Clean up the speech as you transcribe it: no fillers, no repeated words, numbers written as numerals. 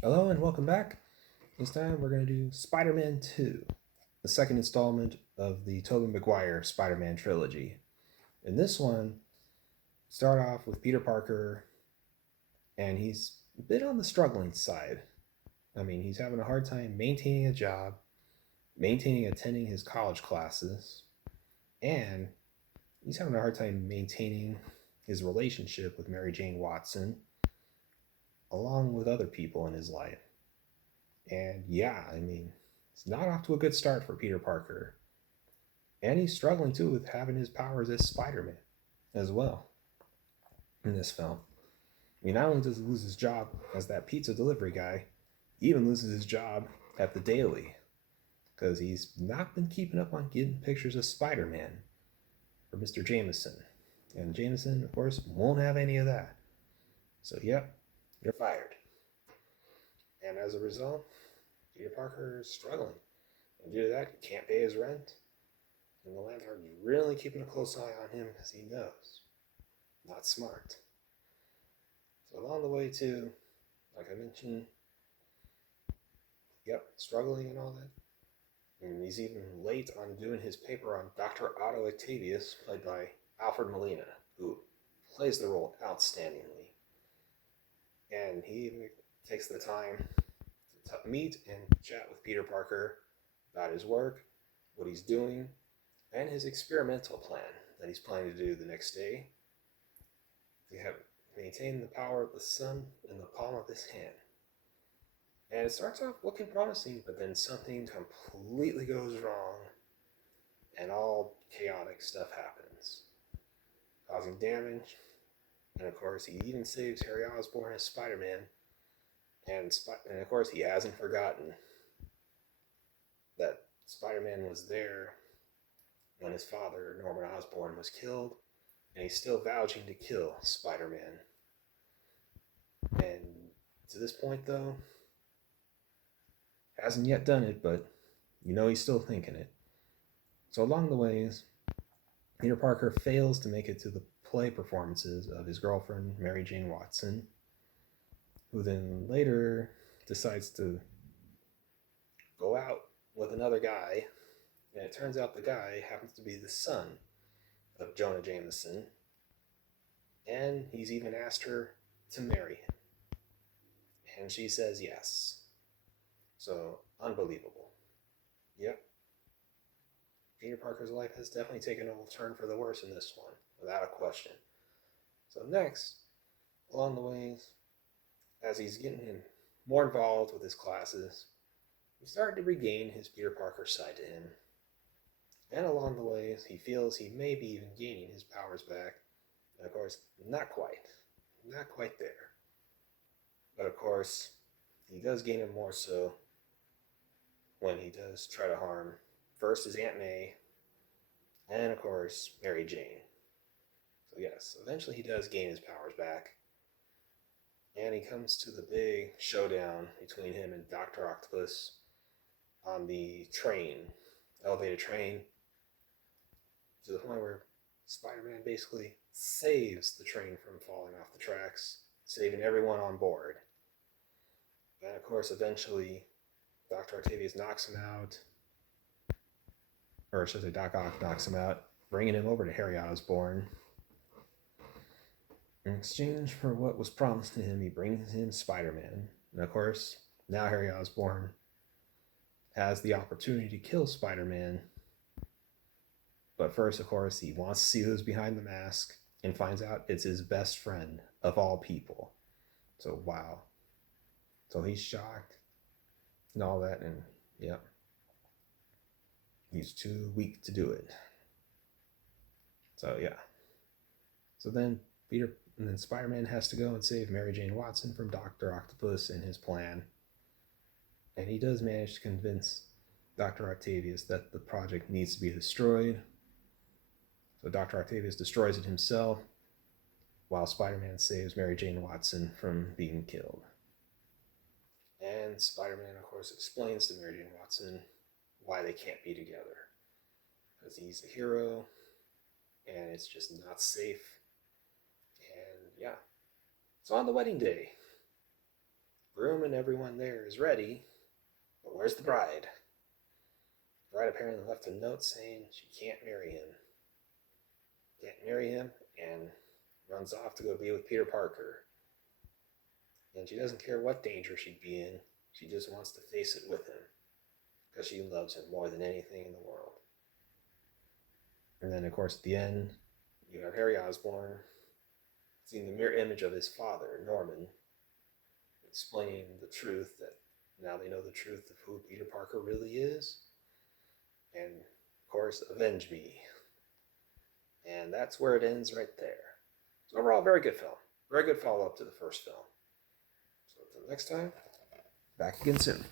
Hello and welcome back. This time we're going to do Spider-Man 2, the second installment of the Tobey Maguire Spider-Man trilogy. In this one, start off with Peter Parker, and he's a bit on the struggling side. I mean, he's having a hard time maintaining a job, maintaining attending his college classes, and he's having a hard time maintaining his relationship with Mary Jane Watson, along with other people in his life. And yeah, I mean, it's not off to a good start for Peter Parker. And he's struggling too with having his powers as Spider Man as well in this film. I mean, not only does he lose his job as that pizza delivery guy, he even loses his job at the Daily because he's not been keeping up on getting pictures of Spider Man for Mr. Jameson. And Jameson, of course, won't have any of that. So, yep, you're fired. And as a result, Peter Parker is struggling. And due to that, he can't pay his rent. And the landlord's really keeping a close eye on him because he knows. Not smart. So along the way too, like I mentioned, yep, struggling and all that. And he's even late on doing his paper on Dr. Otto Octavius, played by Alfred Molina, who plays the role outstandingly. And he even takes the time to meet and chat with Peter Parker about his work, what he's doing, and his experimental plan that he's planning to do the next day. To have maintain the power of the sun in the palm of his hand. And it starts off looking promising, but then something completely goes wrong, and all chaotic stuff happens, causing damage. And of course, he even saves Harry Osborn as Spider-Man, and of course, he hasn't forgotten that Spider-Man was there when his father, Norman Osborn, was killed, and he's still vouching to kill Spider-Man. And to this point, though, hasn't yet done it, but you know he's still thinking it. So along the ways, Peter Parker fails to make it to the play performances of his girlfriend, Mary Jane Watson, who then later decides to go out with another guy, and it turns out the guy happens to be the son of Jonah Jameson, and he's even asked her to marry him. And she says yes. So, unbelievable. Yep. Peter Parker's life has definitely taken a turn for the worse in this one, without a question. So next, along the ways, as he's getting more involved with his classes, he's starting to regain his Peter Parker side to him. And along the ways, he feels he may be even gaining his powers back. And of course, not quite. Not quite there. But of course, he does gain him more so when he does try to harm first his Aunt May, and of course, Mary Jane. So yes, eventually he does gain his powers back. And he comes to the big showdown between him and Dr. Octopus on the train, elevated train, to the point where Spider-Man basically saves the train from falling off the tracks, saving everyone on board. And of course, eventually, Dr. Octavius knocks him out, or should I say Doc Ock knocks him out, bringing him over to Harry Osborn. In exchange for what was promised to him, he brings him Spider-Man. And of course, now Harry Osborn has the opportunity to kill Spider-Man. But first, of course, he wants to see who's behind the mask and finds out it's his best friend of all people. So, wow. So he's shocked and all that, and yep. He's too weak to do it. So, yeah. So then Spider-Man has to go and save Mary Jane Watson from Dr. Octopus in his plan. And he does manage to convince Dr. Octavius that the project needs to be destroyed. So Dr. Octavius destroys it himself, while Spider-Man saves Mary Jane Watson from being killed. And Spider-Man, of course, explains to Mary Jane Watson why they can't be together. Because he's a hero, and it's just not safe. And yeah. So on the wedding day, groom and everyone there is ready, but where's the bride? The bride apparently left a note saying she can't marry him. Can't marry him, and runs off to go be with Peter Parker. And she doesn't care what danger she'd be in. She just wants to face it with him because she loves him more than anything in the world. And then, of course, at the end, you have Harry Osborn seeing the mirror image of his father, Norman, explaining the truth that now they know the truth of who Peter Parker really is. And, of course, avenge me. And that's where it ends right there. So overall, very good film. Very good follow-up to the first film. So until next time, back again soon.